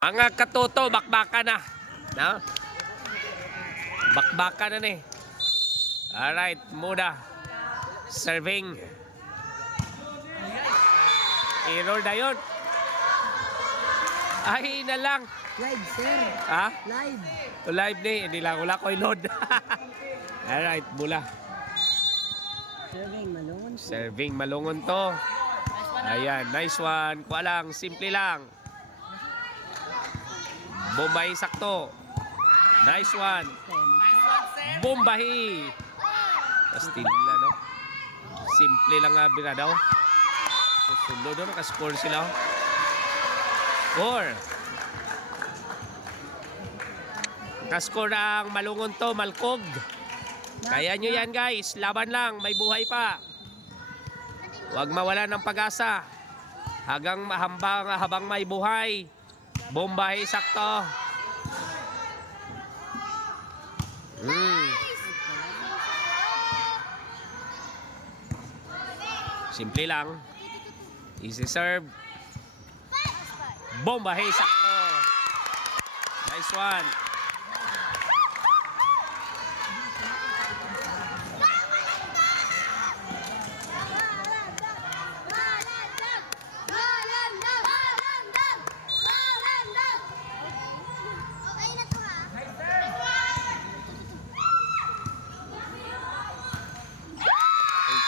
Mga katuto, bakbaka na. No? Bakbaka na ni. Alright, muna. Serving. Error na yun. Ay, na lang. Live, sir. Ha? Live. Live ni. Hindi lang. Wala ko'y load. Alright, mula. Serving malungon. Serving malungon to. Ayan, nice one. Kuha lang, simple lang. Bombahi sakto. Nice one. Bombahi. Pastilla, no? Simple lang nga binadaw. Susunod, no? Nakascore sila. Score. Nakascore ang malungon to, Malkog. Kaya nyo yan, guys. Laban lang. May buhay pa. Huwag mawala ng pag-asa. Habang may buhay. Bombahi sakto. Simple lang. Easy serve. Bombahi sakto. Nice one.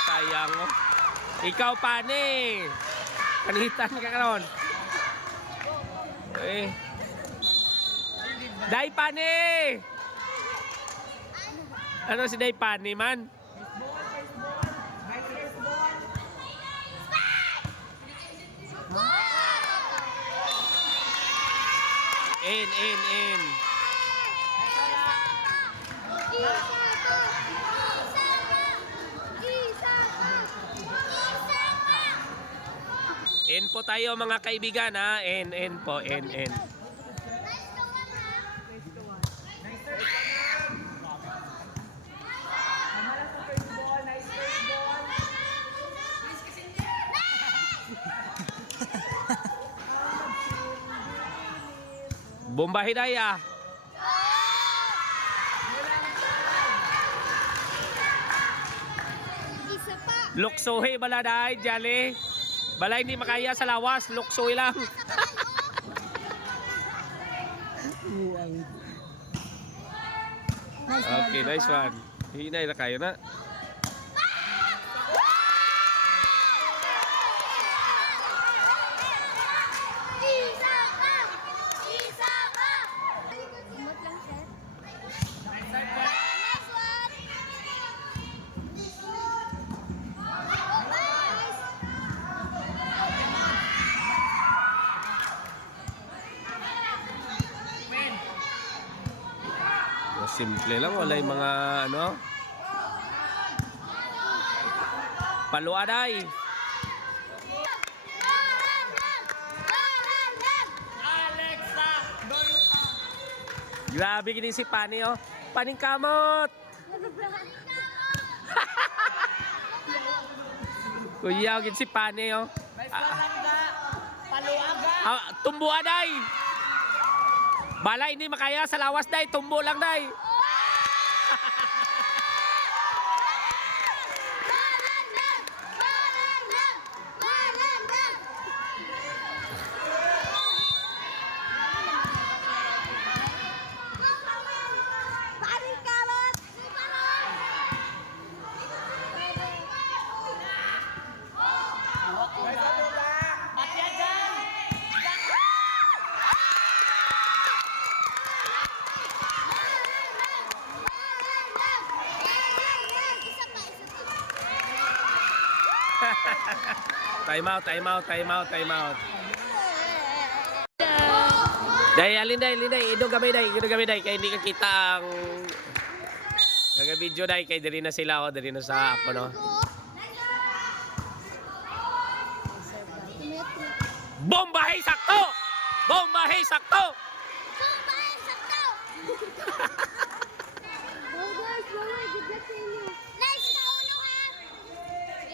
Sayang mo. Ikaw pani. Kanitan ka karon. Eh. Day pani. Ano si Day pani man? In. In po tayo mga kaibigan ha. In po. Bombahi daya. Luksuhi baladay, Jali. Balay hindi makaya sa lawas, luksuhi lang. Okay, nice one. Hinay na kayo na. Simple lang, wala yung mga ano. Paluaday. Grabe gini si Pani oh. Paning kamot. Kuya gini si Pani oh. Paluaga. Tumbo aday. Bala hindi makaya sa lawas day, tumbo lang day. Time out. Day, alin day, idog gamay day, kaya hindi ka kita ang naga-video day, kaya dali na sila o, dali na sa ako, no? Bombahi sakto!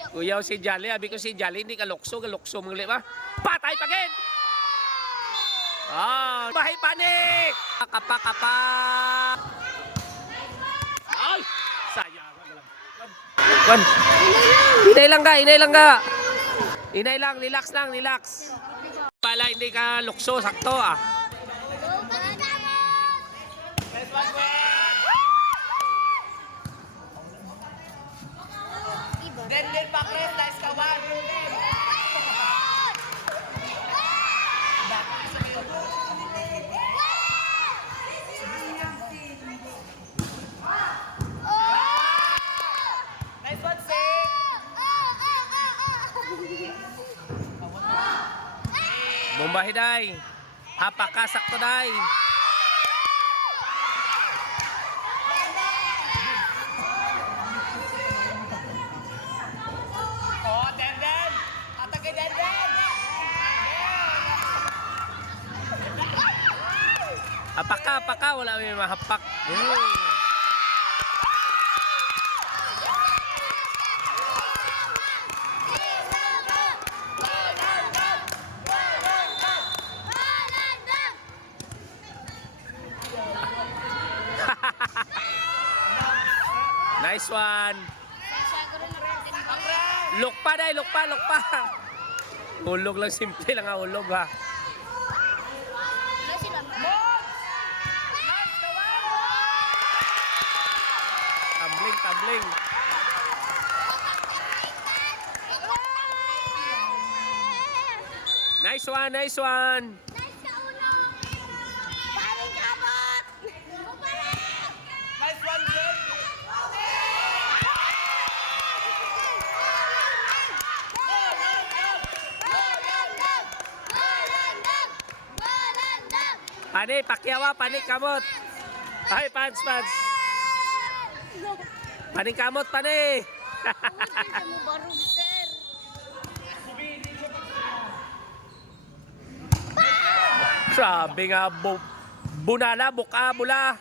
Kuyaw si Jolly, abi ko si Jolly, hindi ka lukso muli ba? Patay pa gin! Oh, bahay panik! Kapak! Ay! Sayang. Wan. Inay lang ka. Inay lang, relax lang, relax. Pala hindi ka lukso, sakto ah. Den Pakres, nice kawan. Nice one, Sing. Bombahe day. Hapaka sakto day. Oh, Den. Atake kay Den. Hapaka, wala may mahapak. Nice one. Look pa day, look pa. Hulog lang, simple lang ang hulog ha. Tumbling. Nice one. Nice one, Den. Pani, pakyawa, panik kamot. Ay, pants. Panik kamot, pani. Sabi nga, bunala, buka, bula.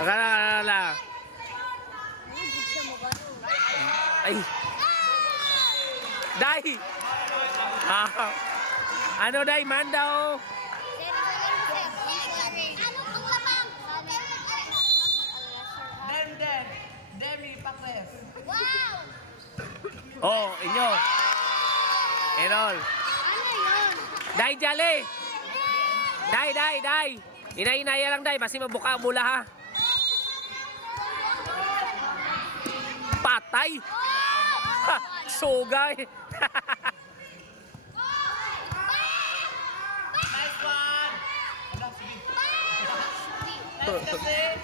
Nakala. Ay. Day. Ano day, Mandaw? Den. Demi Pakres. Oh, inyo. Enol. Day, jali. Day. Inaya lang day, basi mabuka ang mula ha. Patay. Ha, sugay. Nice one. Nice kasi.